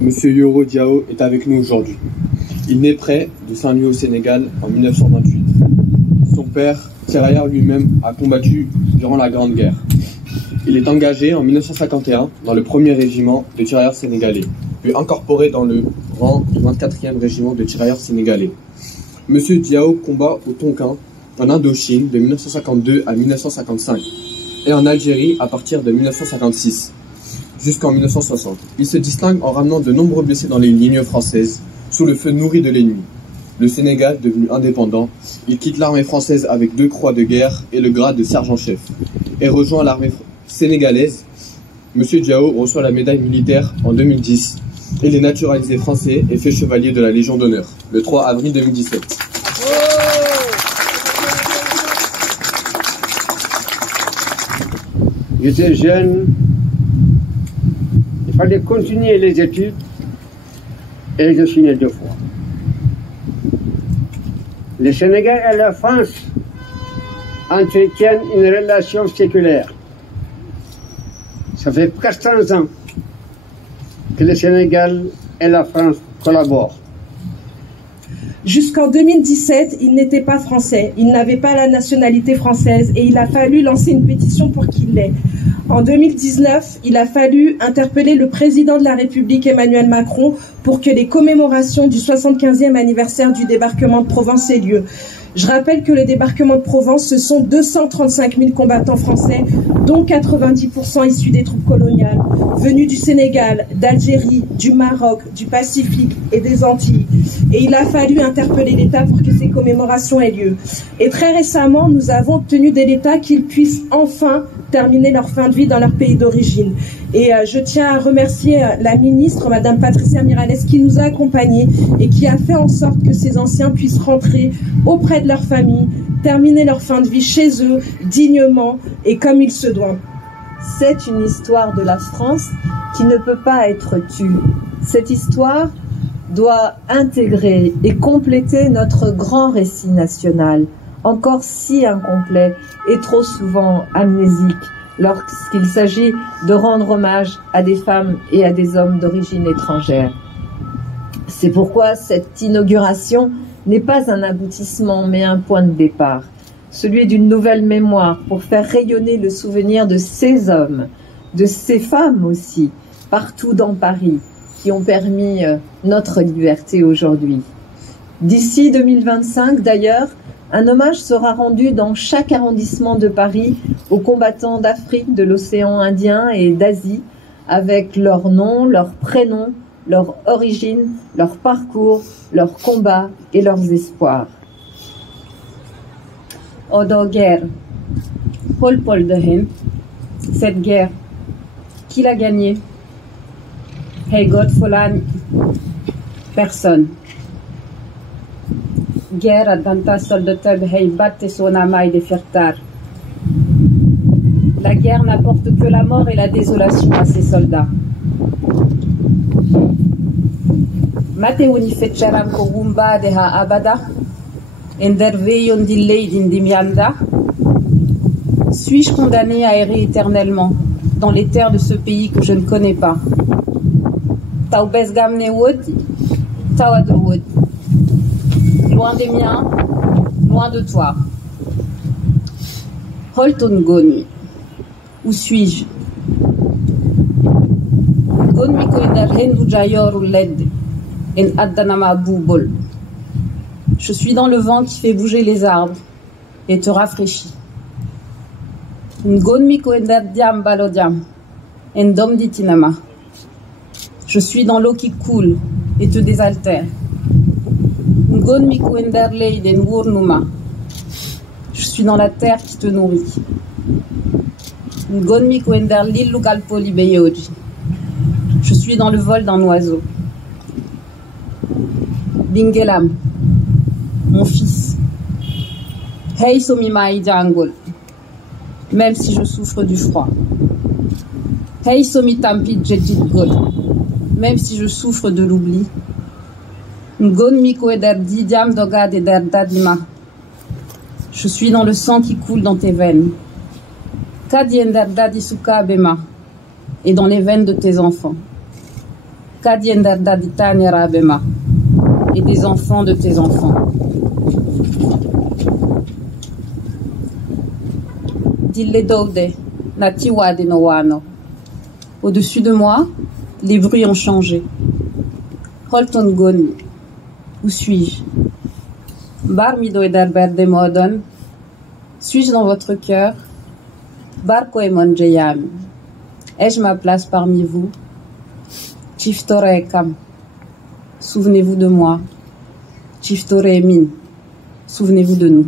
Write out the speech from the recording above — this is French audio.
Monsieur Yoro Diao est avec nous aujourd'hui. Il naît près de Saint-Louis au Sénégal en 1928. Son père, tirailleur lui-même, a combattu durant la Grande Guerre. Il est engagé en 1951 dans le 1er régiment de tirailleurs sénégalais, puis incorporé dans le rang du 24e régiment de tirailleurs sénégalais. Monsieur Diao combat au Tonkin, en Indochine, de 1952 à 1955, et en Algérie à partir de 1956, jusqu'en 1960. Il se distingue en ramenant de nombreux blessés dans les lignes françaises, sous le feu nourri de l'ennemi. Le Sénégal, devenu indépendant, il quitte l'armée française avec 2 croix de guerre et le grade de sergent-chef, et rejoint l'armée sénégalaise. Monsieur Diao reçoit la médaille militaire en 2010. Il est naturalisé français et fait chevalier de la Légion d'honneur, le 3 avril 2017. J'étais jeune, il fallait continuer les études et je suis né 2 fois. Le Sénégal et la France entretiennent une relation séculaire. Ça fait 400 ans que le Sénégal et la France collaborent. Jusqu'en 2017, il n'était pas français, il n'avait pas la nationalité française et il a fallu lancer une pétition pour qu'il l'ait. En 2019, il a fallu interpeller le président de la République, Emmanuel Macron, pour que les commémorations du 75e anniversaire du débarquement de Provence aient lieu. Je rappelle que le débarquement de Provence, ce sont 235 000 combattants français, dont 90% issus des troupes coloniales, venus du Sénégal, d'Algérie, du Maroc, du Pacifique et des Antilles. Et il a fallu interpeller l'État pour que ces commémorations aient lieu. Et très récemment, nous avons obtenu de l'État qu'ils puissent enfin terminer leur fin de vie dans leur pays d'origine. Et je tiens à remercier la ministre, Madame Patricia Miralles, qui nous a accompagnés et qui a fait en sorte que ces anciens puissent rentrer auprès de leur famille, terminer leur fin de vie chez eux, dignement et comme il se doit. C'est une histoire de la France qui ne peut pas être tue. Cette histoire doit intégrer et compléter notre grand récit national, encore si incomplet et trop souvent amnésique, lorsqu'il s'agit de rendre hommage à des femmes et à des hommes d'origine étrangère. C'est pourquoi cette inauguration n'est pas un aboutissement, mais un point de départ, celui d'une nouvelle mémoire pour faire rayonner le souvenir de ces hommes, de ces femmes aussi, partout dans Paris, qui ont permis notre liberté aujourd'hui. D'ici 2025, d'ailleurs, un hommage sera rendu dans chaque arrondissement de Paris aux combattants d'Afrique, de l'océan Indien et d'Asie, avec leur nom, leur prénom, leur origine, leur parcours, leurs combats et leurs espoirs. Odo guerre, Paul de Hen, cette guerre, qui l'a gagnée? Hey God Folan, personne. Guerre à Danta Soldotub Hey Bat et Sonamai de Fertar. La guerre n'apporte que la mort et la désolation à ses soldats. Mateuni Fetcharam Kogumba de Ha Abada, Enderveyon Dileid Indimianda. Suis-je condamné à errer éternellement dans les terres de ce pays que je ne connais pas? Taubes Gamnewood, Tawadrowood. Loin des miens, loin de toi. Holton Goni, où suis-je? Gonmi koedar hendu jayor led en addanama boubol. Je suis dans le vent qui fait bouger les arbres et te rafraîchit. Gonmi koedar diam balodiam en dom ditinama. Je suis dans l'eau qui coule et te désaltère. Je suis dans la terre qui te nourrit. Je suis dans le vol d'un oiseau. Bingelam, mon fils. Hey Somimai Djangol, même si je souffre du froid. Hey Somitampi Djedjidgol, même si je souffre de l'oubli. Je suis dans le sang qui coule dans tes veines. Et dans les veines de tes enfants. Kadiendardaditane Rabema, et des enfants de tes enfants. Dille Doude, Natiwa de Nowano. Au-dessus de moi, les bruits ont changé. Holton Goni, où suis-je? Barmido et Darber de Modon, suis-je dans votre cœur? Barko et Monjeyam, ai-je ma place parmi vous? Chiftore et Kam, souvenez-vous de moi. Chiftore et Min, souvenez-vous de nous.